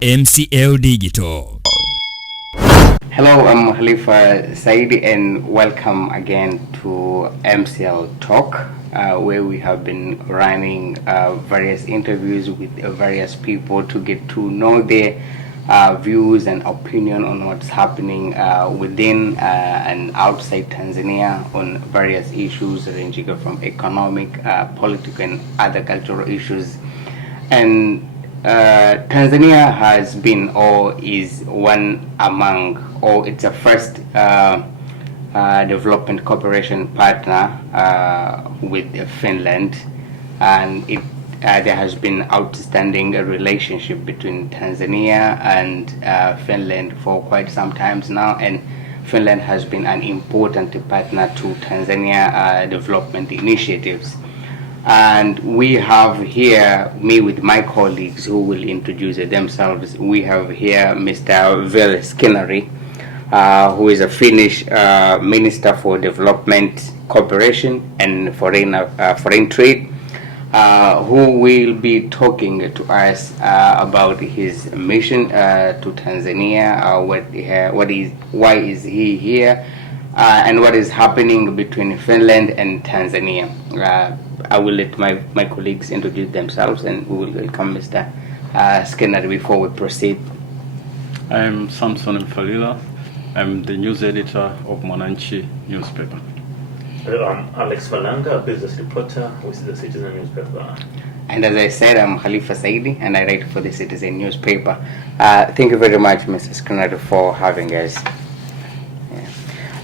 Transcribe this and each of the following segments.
MCL Digital. Hello, I'm Khalifa Said and welcome again to MCL Talk, where we have been running various interviews with various people to get to know their views and opinion on what's happening within and outside Tanzania on various issues ranging from economic, political and other cultural issues. And Tanzania has been or is one among, or it's a first development cooperation partner with Finland, and there has been outstanding relationship between Tanzania and Finland for quite some times now, and Finland has been an important partner to Tanzania development initiatives. And we have here, me with my colleagues who will introduce themselves. We have here Mr. Ville Skinnari, who is a Finnish Minister for Development, Cooperation and Foreign Trade, who will be talking to us about his mission to Tanzania, why is he here, and what is happening between Finland and Tanzania. I will let my colleagues introduce themselves, and we will welcome Mr. Skinnari before we proceed. I'm Samson Mfalila. I'm the news editor of Mwananchi newspaper. I'm Alex Malanga, a business reporter with the Citizen newspaper. And as I said, I'm Khalifa Saidi, and I write for the Citizen newspaper. Thank you very much, Mr. Skinnari, for having us.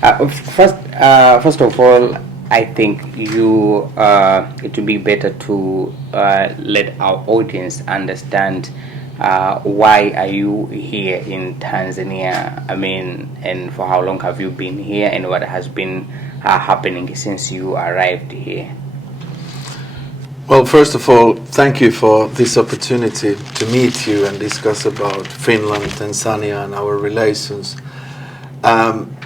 Yeah. First of all, I think it would be better to let our audience understand why are you here in Tanzania? I mean, and for how long have you been here, and what has been happening since you arrived here? Well, first of all, thank you for this opportunity to meet you and discuss about Finland, Tanzania, and our relations. I'm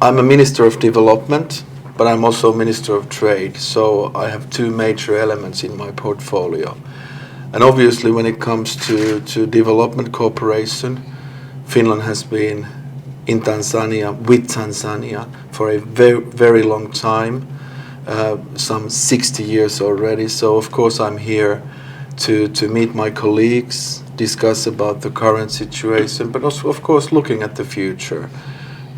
a Minister of Development, but I'm also Minister of Trade, so I have two major elements in my portfolio. And obviously when it comes to development cooperation, Finland has been in Tanzania, with Tanzania, for a very, very long time, some 60 years already. So of course I'm here to meet my colleagues, discuss about the current situation, but also of course looking at the future.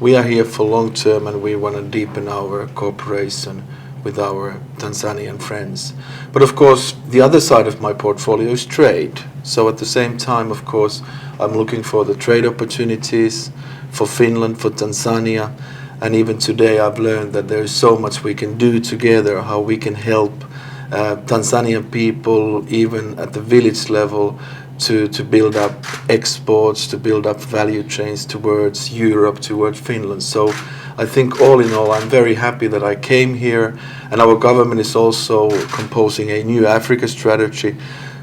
We are here for long term, and we want to deepen our cooperation with our Tanzanian friends. But of course, the other side of my portfolio is trade. So at the same time, of course, I'm looking for the trade opportunities for Finland, for Tanzania. And even today, I've learned that there is so much we can do together, how we can help Tanzanian people, even at the village level, to build up exports, to build up value chains towards Europe, towards Finland. So I think all in all, I'm very happy that I came here, and our government is also composing a new Africa strategy.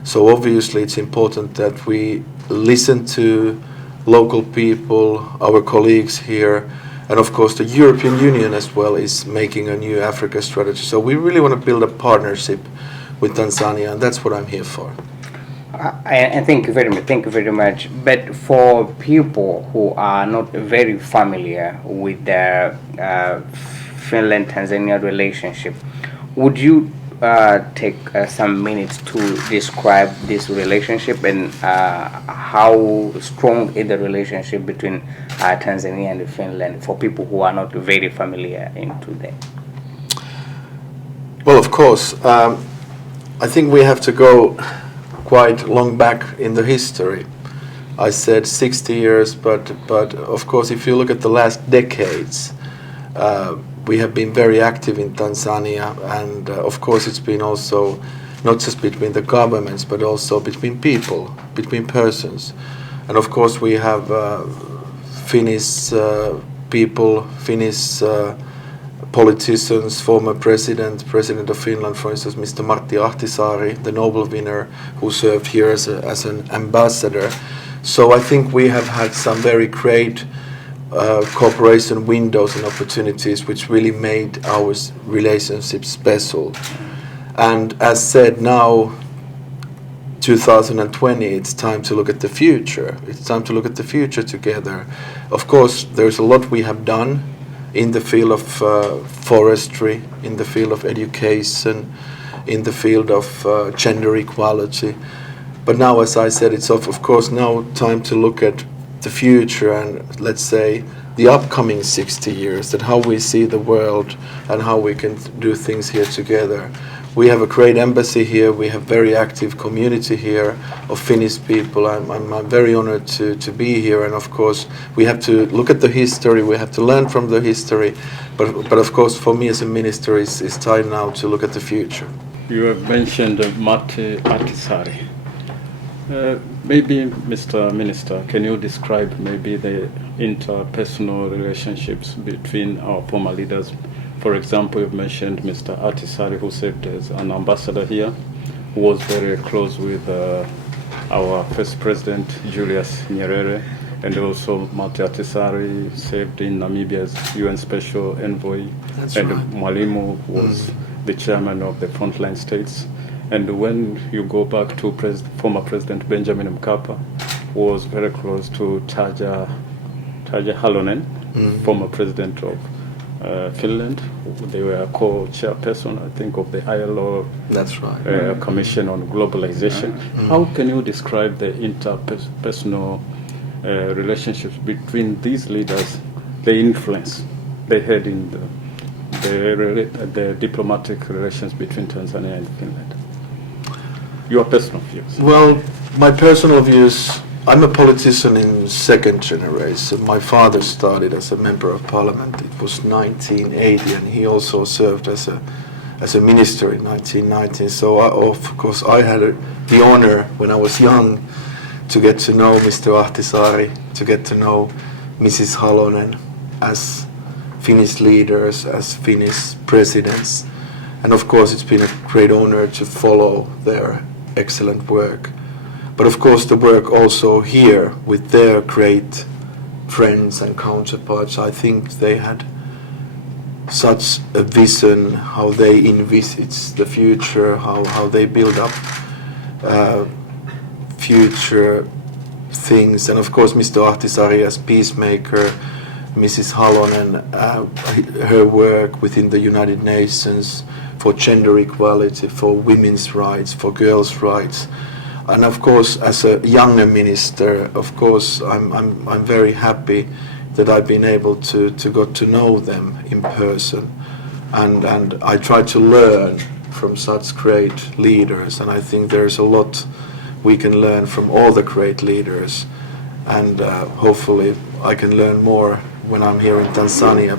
So obviously it's important that we listen to local people, our colleagues here, and of course the European Union as well is making a new Africa strategy. So we really want to build a partnership with Tanzania, and that's what I'm here for. And thank you very much. Thank you very much. But for people who are not very familiar with the Finland-Tanzania relationship, would you take some minutes to describe this relationship and how strong is the relationship between Tanzania and Finland for people who are not very familiar into that? Well, of course, I think we have to go quite long back in the history. I said 60 years, but of course, if you look at the last decades, we have been very active in Tanzania, and of course, it's been also not just between the governments, but also between people, between persons. And of course, we have Finnish people, Finnish politicians, former president of Finland, for instance, Mr. Martti Ahtisaari, the Nobel winner, who served here as an ambassador. So I think we have had some very great cooperation windows and opportunities which really made our relationship special. And as said now, 2020, it's time to look at the future. It's time to look at the future together. Of course, there's a lot we have done in the field of forestry, in the field of education, in the field of gender equality. But now, as I said, it's of course now time to look at the future and, let's say, the upcoming 60 years, that how we see the world and how we can do things here together. We have a great embassy here. We have very active community here of Finnish people. I'm very honored to be here. And of course, we have to look at the history. We have to learn from the history. But of course, for me as a minister, it's time now to look at the future. You have mentioned Matti Ahtisaari. Maybe, Mr. Minister, can you describe maybe the interpersonal relationships between our former leaders? For example, you've mentioned Mr. Ahtisaari, who served as an ambassador here, who was very close with our first president, Julius Nyerere, and also Matti Ahtisaari served in Namibia as UN Special Envoy. That's and right. Mwalimu was the chairman of the Frontline States. And when you go back to former President Benjamin Mkapa, was very close to Tarja Halonen, former president of Finland. They were co-chairperson, I think, of the ILO. That's right. Commission on Globalization. How can you describe the interpersonal relationships between these leaders, the influence they had in the diplomatic relations between Tanzania and Finland? Your personal views. Well, my personal views, I'm a politician in second generation. My father started as a member of parliament. It was 1980, and he also served as a minister in 1990. So, of course, I had the honor when I was young to get to know Mr. Ahtisaari, to get to know Mrs. Halonen as Finnish leaders, as Finnish presidents. And of course, it's been a great honor to follow their excellent work. But of course, the work also here with their great friends and counterparts, I think they had such a vision, how they envisage the future, how they build up future things. And of course, Mr. Ahtisaari as peacemaker, Mrs. Halonen, her work within the United Nations for gender equality, for women's rights, for girls' rights. And of course, as a younger minister, of course, I'm very happy that I've been able to get to know them in person. And I try to learn from such great leaders. And I think there's a lot we can learn from all the great leaders. And hopefully I can learn more when I'm here in Tanzania.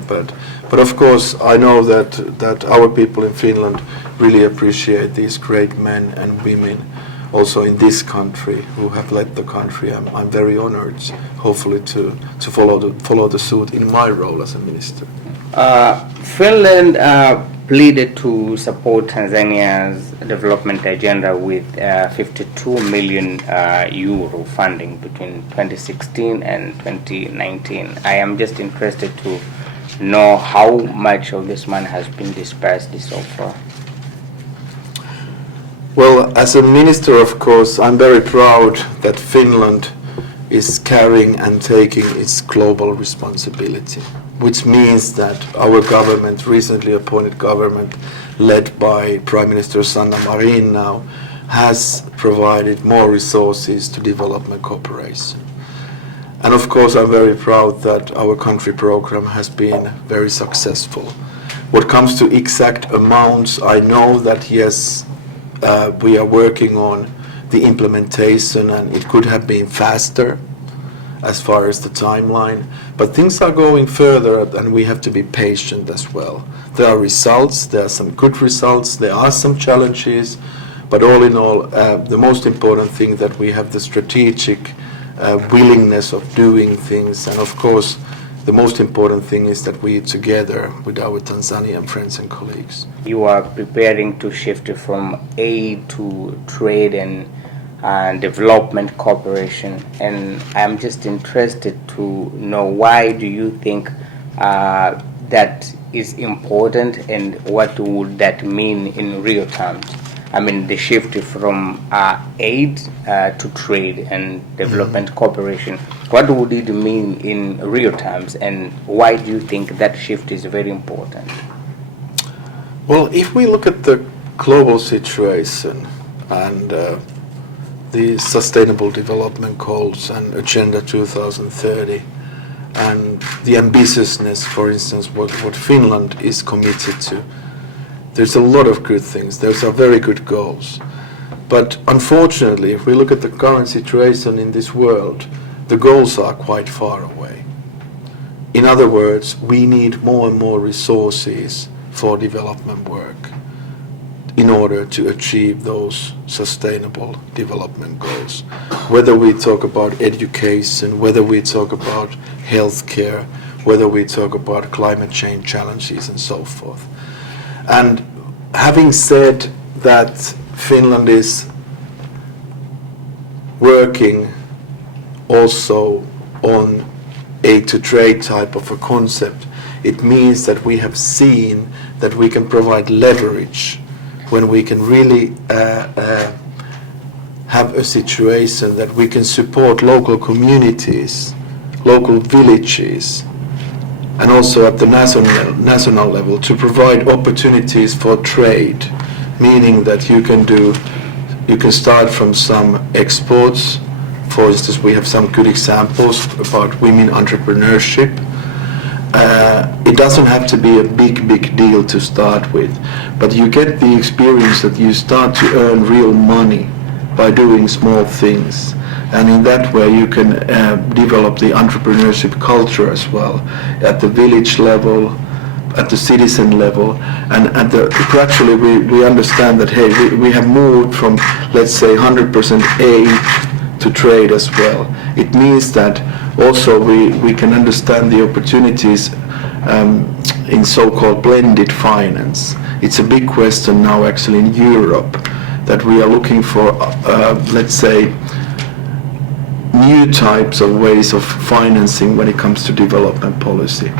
But of course, I know that our people in Finland really appreciate these great men and women also in this country who have led the country. I'm very honored, hopefully, to follow the suit in my role as a minister. Finland pleaded to support Tanzania's development agenda with 52 million euro funding between 2016 and 2019. I am just interested to know how much of this money has been dispersed so far. Well, as a minister, of course, I'm very proud that Finland is carrying and taking its global responsibility, which means that our government, recently appointed government, led by Prime Minister Sanna Marin now, has provided more resources to development cooperation. And of course, I'm very proud that our country program has been very successful. What comes to exact amounts, I know that yes, we are working on the implementation, and it could have been faster as far as the timeline, but things are going further and we have to be patient as well. There are results, there are some good results, there are some challenges, but all in all, the most important thing that we have the strategic willingness of doing things, and of course the most important thing is that we together with our Tanzanian friends and colleagues. You are preparing to shift from aid to trade and development cooperation, and I'm just interested to know why do you think that is important, and what would that mean in real terms? the shift from aid to trade and development cooperation. What would it mean in real terms, and why do you think that shift is very important? Well, if we look at the global situation and the Sustainable Development Goals and Agenda 2030, and the ambitiousness, for instance, what Finland is committed to, there's a lot of good things. Those are very good goals. But unfortunately, if we look at the current situation in this world, the goals are quite far away. In other words, we need more and more resources for development work in order to achieve those sustainable development goals. Whether we talk about education, whether we talk about healthcare, whether we talk about climate change challenges and so forth. And having said that, Finland is working also on aid to trade type of a concept. It means that we have seen that we can provide leverage when we can really have a situation that we can support local communities, local villages, and also at the national level to provide opportunities for trade, meaning that you can start from some exports. For instance, we have some good examples about women entrepreneurship. It doesn't have to be a big deal to start with, but you get the experience that you start to earn real money by doing small things, and in that way you can develop the entrepreneurship culture as well at the village level, at the citizen level, and gradually we understand that, hey, we have moved from, let's say, 100% aid to trade as well. It means that also we can understand the opportunities in so-called blended finance. It's a big question now actually in Europe, that we are looking for, let's say, new types of ways of financing when it comes to development policy.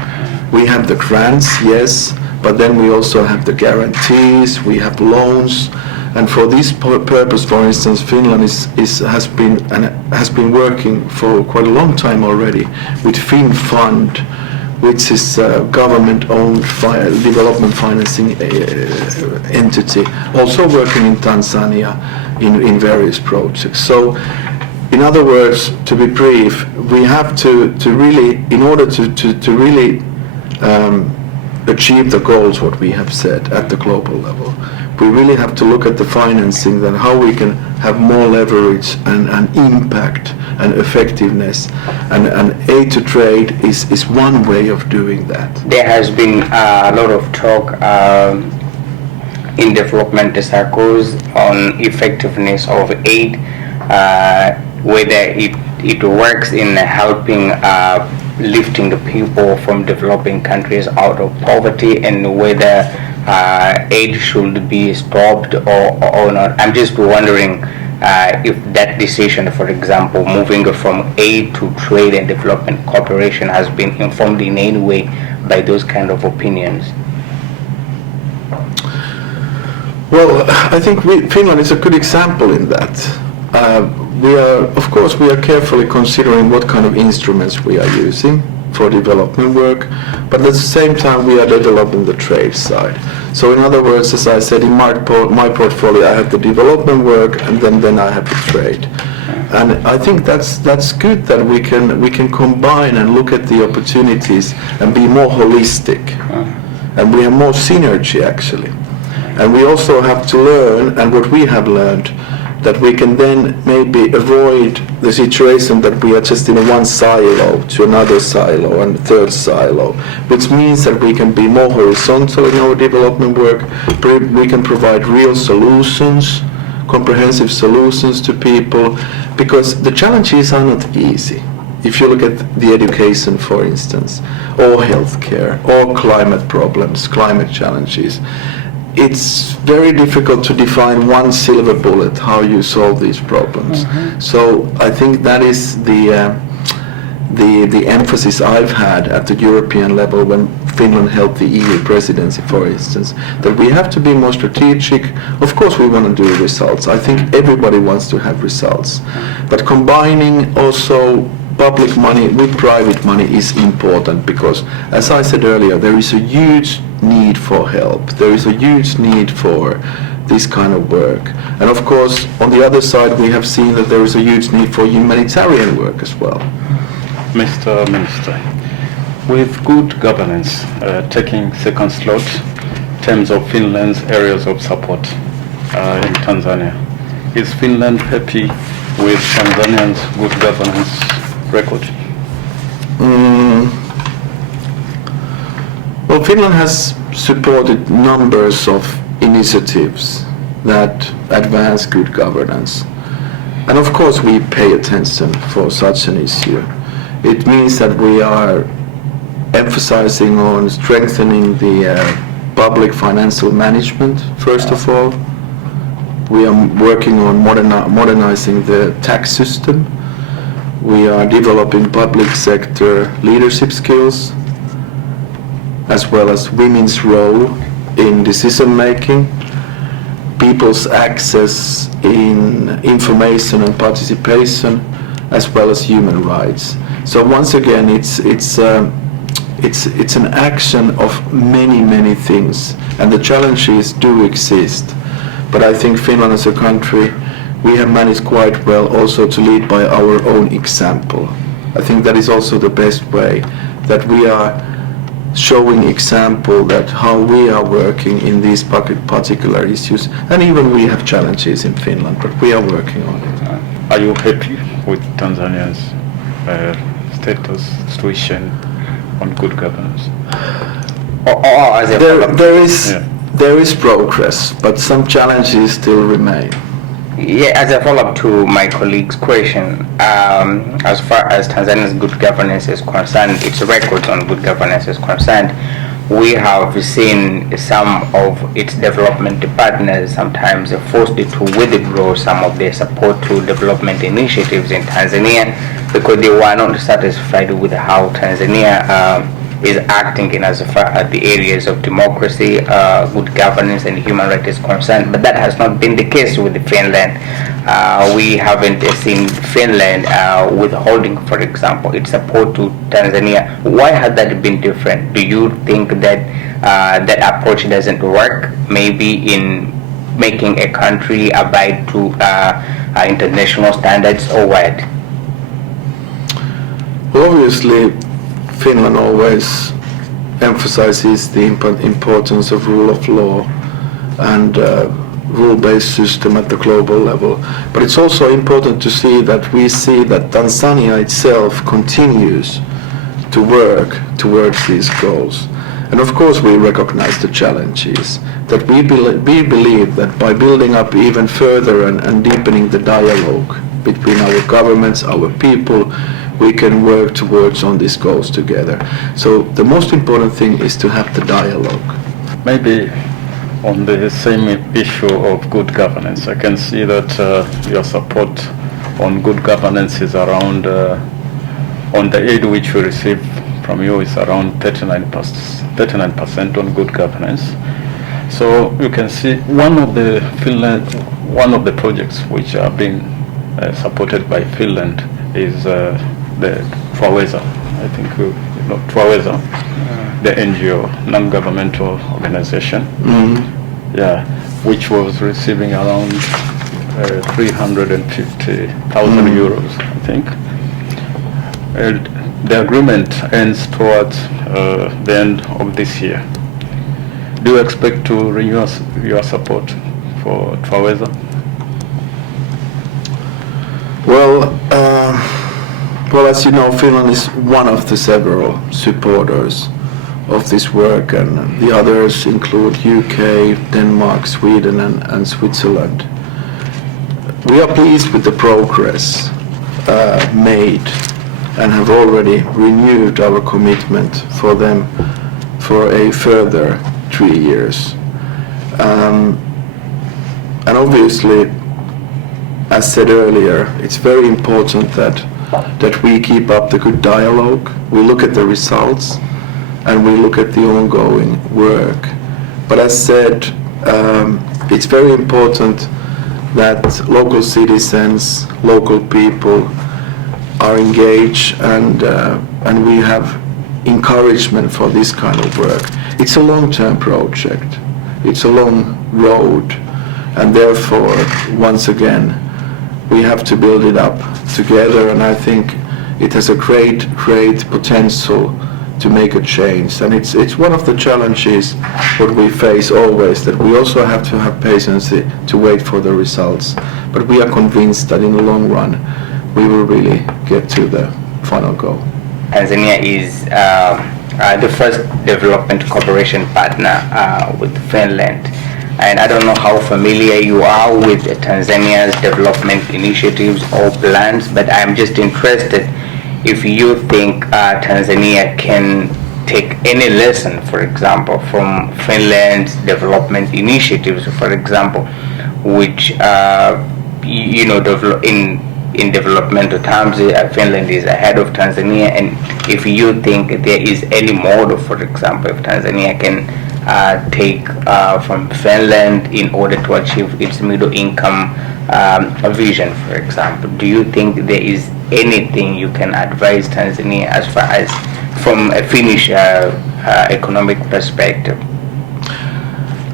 We have the grants, yes, but then we also have the guarantees, we have loans, and for this purpose, for instance, Finland has been working for quite a long time already with FinFund, which is a government-owned development financing entity, also working in Tanzania in various projects. So, in other words, to be brief, we have to really, in order to really achieve the goals what we have set at the global level, we really have to look at the financing, then how we can have more leverage and impact and effectiveness, and aid to trade is one way of doing that. There has been a lot of talk in development circles on effectiveness of aid, whether it works in helping lifting the people from developing countries out of poverty, and whether aid should be stopped or not. I'm just wondering if that decision, for example, moving from aid to trade and development cooperation, has been informed in any way by those kind of opinions. Well, I think Finland is a good example in that. We are carefully considering what kind of instruments we are using for development work, but at the same time we are developing the trade side. So in other words, as I said, in my portfolio I have the development work, and then I have the trade. And I think that's good that we can combine and look at the opportunities and be more holistic, and we have more synergy actually. And we also have to learn, and what we have learned, that we can then maybe avoid the situation that we are just in one silo to another silo and third silo, which means that we can be more horizontal in our development work. We can provide real solutions, comprehensive solutions to people, because the challenges are not easy. If you look at the education, for instance, or healthcare, or climate problems, climate challenges, it's very difficult to define one silver bullet how you solve these problems. So I think that is the emphasis I've had at the European level when Finland held the EU presidency, for instance, that we have to be more strategic. Of course we want to do results. I think everybody wants to have results. But combining also public money with private money is important because, as I said earlier, there is a huge need for help. There is a huge need for this kind of work. And of course, on the other side, we have seen that there is a huge need for humanitarian work as well. Mr. Minister, with good governance taking second slot in terms of Finland's areas of support in Tanzania, is Finland happy with Tanzania's good governance record? Well, Finland has supported numbers of initiatives that advance good governance. And of course we pay attention for such an issue. It means that we are emphasizing on strengthening the public financial management, first of all. We are working on modernizing the tax system. We are developing public sector leadership skills, as well as women's role in decision making, people's access in information and participation, as well as human rights. So once again, it's an action of many things, and the challenges do exist. But I think Finland as a country, we have managed quite well also to lead by our own example. I think that is also the best way, that we are showing example that how we are working in these particular issues, and even we have challenges in Finland, but we are working on it. Are you happy with Tanzania's status, situation on good governance? There is progress, but some challenges still remain. Yeah, as a follow-up to my colleague's question, as far as Tanzania's good governance is concerned, its records on good governance is concerned, we have seen some of its development partners sometimes forced to withdraw some of their support to development initiatives in Tanzania because they were not satisfied with how Tanzania is acting in as far as the areas of democracy, good governance and human rights is concerned. But that has not been the case with Finland. We haven't seen Finland withholding, for example, its support to Tanzania. Why has that been different? Do you think that that approach doesn't work, maybe in making a country abide to international standards, or what? Obviously, Finland always emphasizes the importance of rule of law and rule-based system at the global level. But it's also important to see that we see that Tanzania itself continues to work towards these goals. And of course we recognize the challenges, that we believe that by building up even further and deepening the dialogue between our governments, our people, we can work towards on these goals together. So the most important thing is to have the dialogue. Maybe on the same issue of good governance, I can see that your support on good governance is around, on the aid which we receive from you is around 39% on good governance. So you can see one of the projects which are being supported by Finland is the Twaweza. I think you know Twaweza, the NGO, non-governmental organization, which was receiving around 350,000 euros, I think. The agreement ends towards the end of this year. Do you expect to renew your support for Twaweza? Well, as you know, Finland is one of the several supporters of this work, and the others include UK, Denmark, Sweden and Switzerland. We are pleased with the progress made and have already renewed our commitment for them for a further 3 years. And obviously, as said earlier, it's very important that that we keep up the good dialogue, we look at the results, and we look at the ongoing work. But as said, it's very important that local citizens, local people are engaged, and we have encouragement for this kind of work. It's a long-term project. It's a long road, and therefore, once again, we have to build it up together, and I think it has a great potential to make a change. And it's one of the challenges what we face always, that we also have to have patience to wait for the results. But we are convinced that in the long run, we will really get to the final goal. Tanzania is the first development cooperation partner with Finland. And I don't know how familiar you are with Tanzania's development initiatives or plans, but I'm just interested if you think Tanzania can take any lesson, for example, from Finland's development initiatives, for example, which in developmental terms, Finland is ahead of Tanzania, and if you think there is any model, for example, if Tanzania can take from Finland in order to achieve its middle income vision, for example, do you think there is anything you can advise Tanzania as far as from a Finnish economic perspective?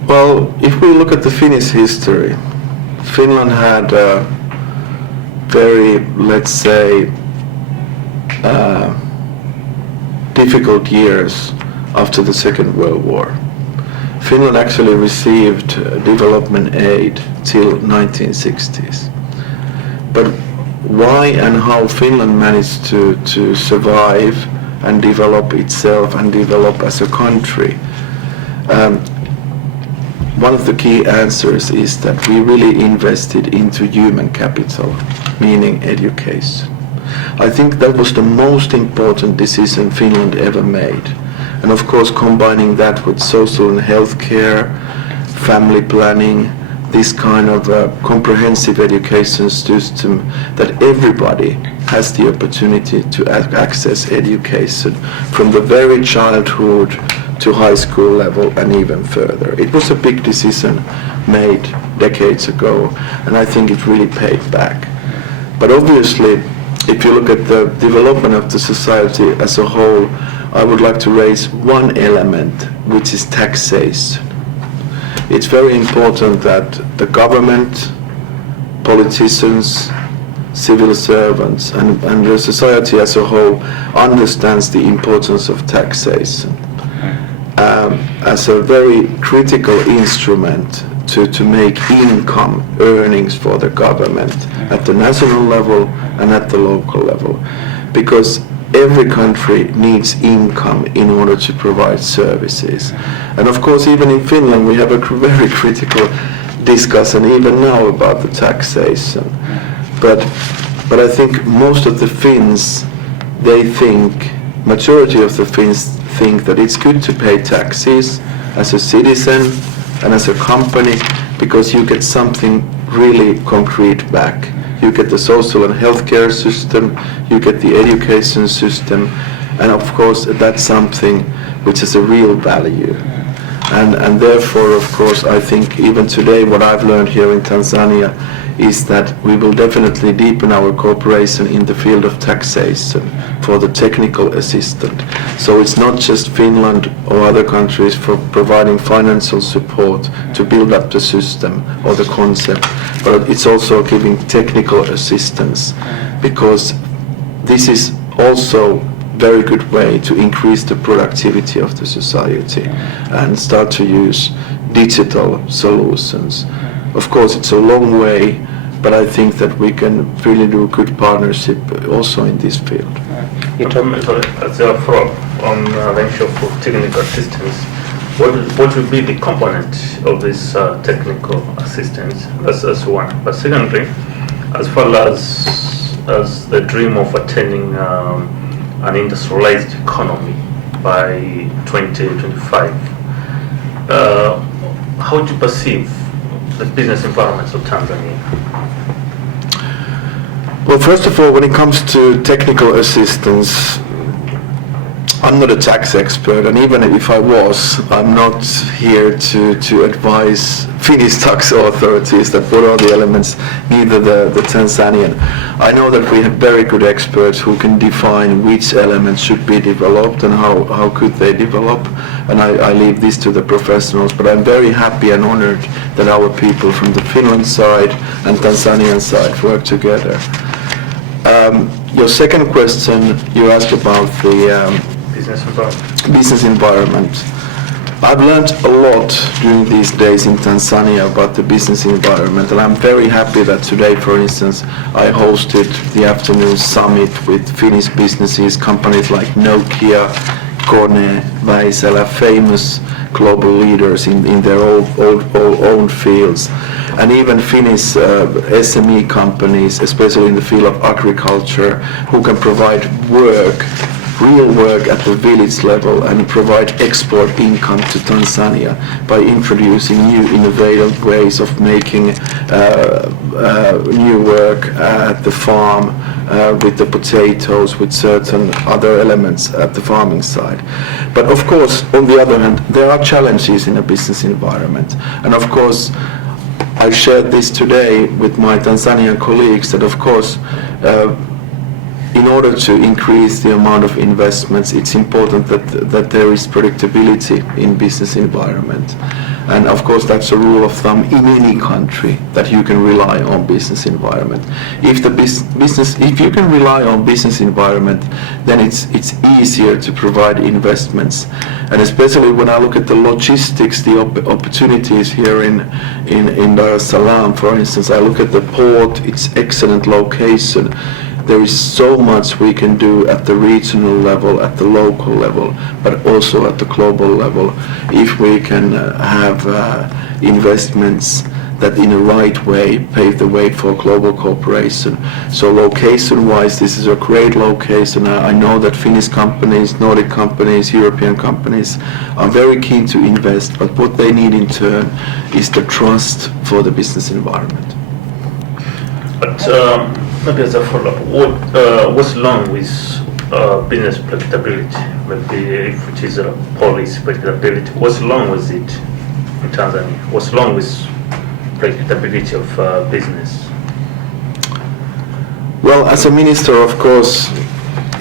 Well, if we look at the Finnish history, Finland had very, let's say, difficult years after the Second World War. Finland actually received development aid till 1960s. But why and how Finland managed to survive and develop itself and develop as a country, one of the key answers is that we really invested into human capital, meaning education. I think that was the most important decision Finland ever made. And of course, combining that with social and health care, family planning, this kind of comprehensive education system, that everybody has the opportunity to access education from the very childhood to high school level and even further. It was a big decision made decades ago, and I think it really paid back. But obviously, if you look at the development of the society as a whole, I would like to raise one element, which is taxation. It's very important that the government, politicians, civil servants, and the society as a whole understands the importance of taxation as a very critical instrument to make income earnings for the government at the national level and at the local level, because every country needs income in order to provide services. And of course, even in Finland, we have a very critical discussion even now about the taxation. But I think most of the Finns, majority of the Finns think that it's good to pay taxes as a citizen and as a company, because you get something really concrete back. You get the social and healthcare system, you get the education system, and of course that's something which is a real value. And therefore, of course, I think even today what I've learned here in Tanzania is that we will definitely deepen our cooperation in the field of taxation for the technical assistance. So it's not just Finland or other countries for providing financial support to build up the system or the concept, but it's also giving technical assistance, because this is also very good way to increase the productivity of the society and start to use digital solutions. Of course, it's a long way, but I think that we can really do good partnership also in this field. You told me, as a follow-up on the issue of technical assistance, what will be the component of this technical assistance? That's one. But secondly, as far as the dream of attaining an industrialized economy by 2025, how do you perceive the business environments of Tanzania? Well, first of all, when it comes to technical assistance, I'm not a tax expert, and even if I was, I'm not here to advise Finnish tax authorities that what are the elements, neither the Tanzanian. I know that we have very good experts who can define which elements should be developed and how could they develop, and I leave this to the professionals, but I'm very happy and honored that our people from the Finland side and Tanzanian side work together. Your second question, you asked about the business environment. I've learned a lot during these days in Tanzania about the business environment, and I'm very happy that today, for instance, I hosted the afternoon summit with Finnish businesses, companies like Nokia, Kone, Vaisala, famous global leaders in their own fields, and even Finnish SME companies, especially in the field of agriculture, who can provide real work at the village level and provide export income to Tanzania by introducing new innovative ways of making new work at the farm with the potatoes, with certain other elements at the farming side. But of course, on the other hand, there are challenges in a business environment. And of course, I shared this today with my Tanzanian colleagues that of course in order to increase the amount of investments, it's important that there is predictability in business environment. And of course, that's a rule of thumb in any country, that you can rely on business environment. If you can rely on business environment, then it's easier to provide investments. And especially when I look at the logistics, the opportunities here in Salaam, for instance, I look at the port, its excellent location. There is so much we can do at the regional level, at the local level, but also at the global level, if we can have investments that in a right way pave the way for global cooperation. So location-wise, this is a great location. I know that Finnish companies, Nordic companies, European companies are very keen to invest, but what they need in turn is the trust for the business environment. But maybe as a follow-up, what's wrong with business predictability? Maybe if it is a policy predictability, what's wrong with it in Tanzania? What's wrong with predictability of business? Well, as a minister, of course,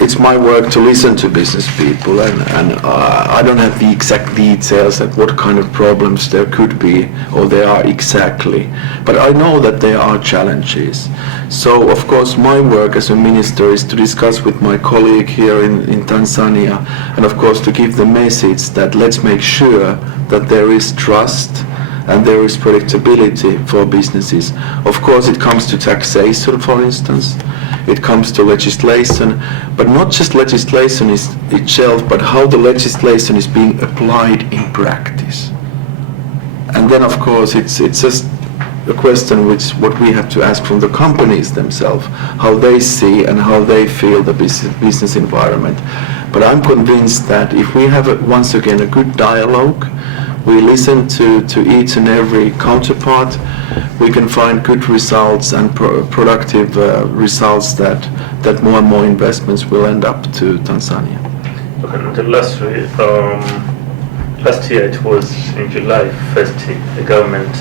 it's my work to listen to business people, and I don't have the exact details of what kind of problems there could be or there are exactly, but I know that there are challenges. So of course my work as a minister is to discuss with my colleague here in Tanzania, and of course to give the message that let's make sure that there is trust and there is predictability for businesses. Of course it comes to taxation, for instance, it comes to legislation, but not just legislation itself, but how the legislation is being applied in practice. And then of course it's just a question what we have to ask from the companies themselves, how they see and how they feel the business environment. But I'm convinced that if we have once again a good dialogue, we listen to each and every counterpart, we can find good results and productive results that more and more investments will end up to Tanzania. Okay, and lastly, last year it was in July 1st, the government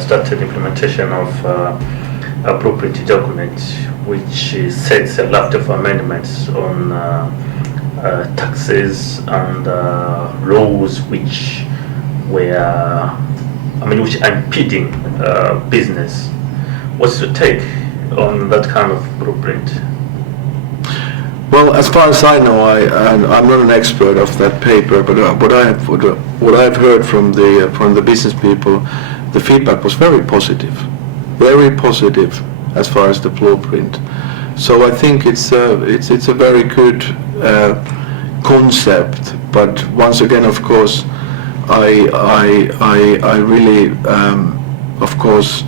started implementation of a blueprint document which sets a lot of amendments on taxes and laws which which are impeding business. What's your take on that kind of blueprint? Well, as far as I know, I'm not an expert of that paper, but what I've heard from the business people, the feedback was very positive as far as the blueprint. So I think it's a very good concept. But once again, of course, I really, of course,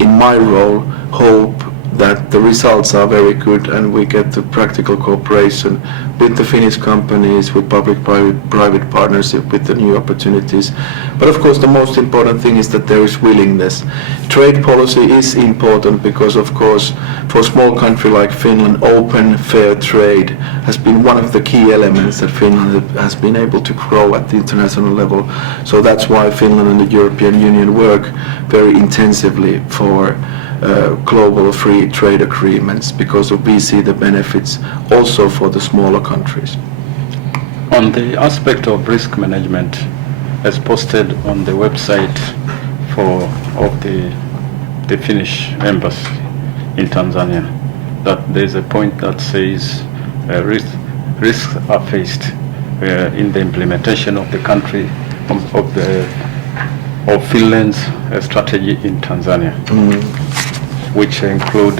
in my role, hope that the results are very good and we get the practical cooperation with the Finnish companies, with public-private partnership, with the new opportunities. But of course the most important thing is that there is willingness. Trade policy is important because of course for a small country like Finland, open, fair trade has been one of the key elements that Finland has been able to grow at the international level. So that's why Finland and the European Union work very intensively for global free trade agreements, because we see the benefits also for the smaller countries. On the aspect of risk management, as posted on the website of the Finnish embassy in Tanzania, that there's a point that says risks are faced in the implementation of the country of Finland's strategy in Tanzania, which include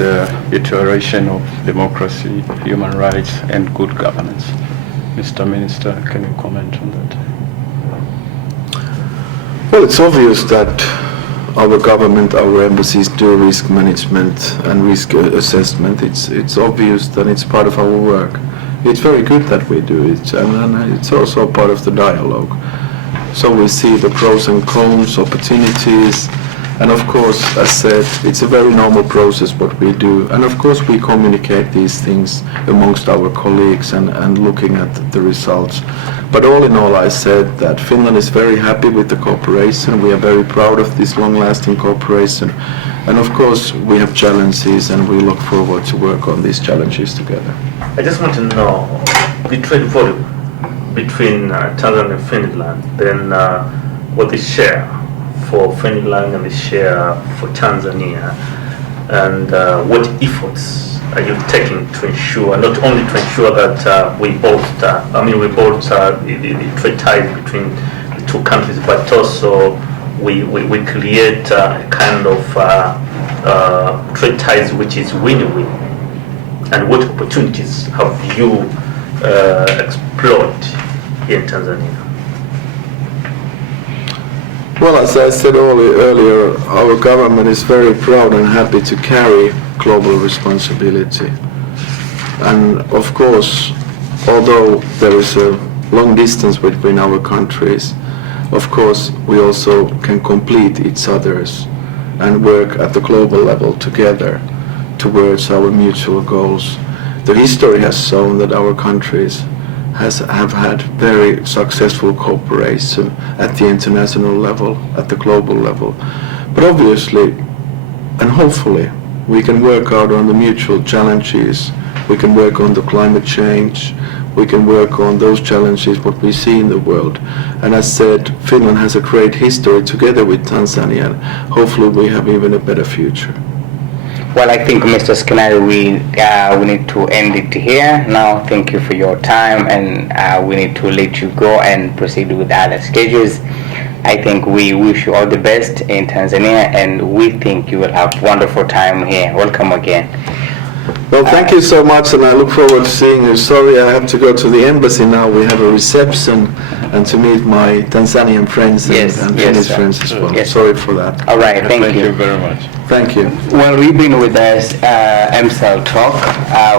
deterioration of democracy, human rights, and good governance. Mr. Minister, can you comment on that? Well, it's obvious that our government, our embassies do risk management and risk assessment. It's obvious that it's part of our work. It's very good that we do it, and it's also part of the dialogue. So we see the pros and cons, opportunities, and of course, as said, it's a very normal process what we do. And of course we communicate these things amongst our colleagues and looking at the results. But all in all, I said that Finland is very happy with the cooperation. We are very proud of this long-lasting cooperation. And of course we have challenges and we look forward to work on these challenges together. I just want to know the trade volume between Tanzania and Finland, then what the share for Finland and the share for Tanzania, and what efforts are you taking to ensure, not only to ensure that we bolster the trade ties between the two countries, but also we create a kind of trade ties which is win-win. And what opportunities have you explored in Tanzania? Well, as I said earlier, our government is very proud and happy to carry global responsibility. And of course, although there is a long distance between our countries, of course we also can complete each other's and work at the global level together towards our mutual goals. The history has shown that our countries have had very successful cooperation at the international level, at the global level. But obviously, and hopefully, we can work out on the mutual challenges. We can work on the climate change. We can work on those challenges what we see in the world. And as said, Finland has a great history together with Tanzania. Hopefully we have even a better future. Well, I think, Mr. Skinnari, we need to end it here now. Thank you for your time, and we need to let you go and proceed with other schedules. I think we wish you all the best in Tanzania, and we think you will have wonderful time here. Welcome again. Well, thank you so much, and I look forward to seeing you. Sorry, I have to go to the embassy now. We have a reception and to meet my Tanzanian friends and Finnish friends as well. Yes. Sorry for that. All right, thank you. Thank you very much. Thank you. Well, we've been with us MCL Talk,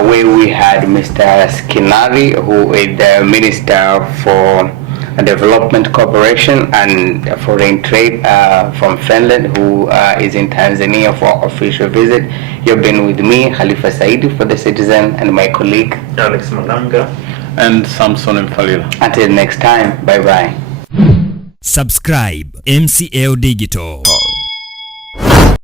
where we had Mr. Skinnari, who is the Minister for Development Cooperation and Foreign Trade from Finland, who is in Tanzania for official visit. You've been with me, Khalifa Saidi for The Citizen, and my colleague Alex Malanga and Samson Mfalila. Until next time, bye-bye. Subscribe MCL Digital.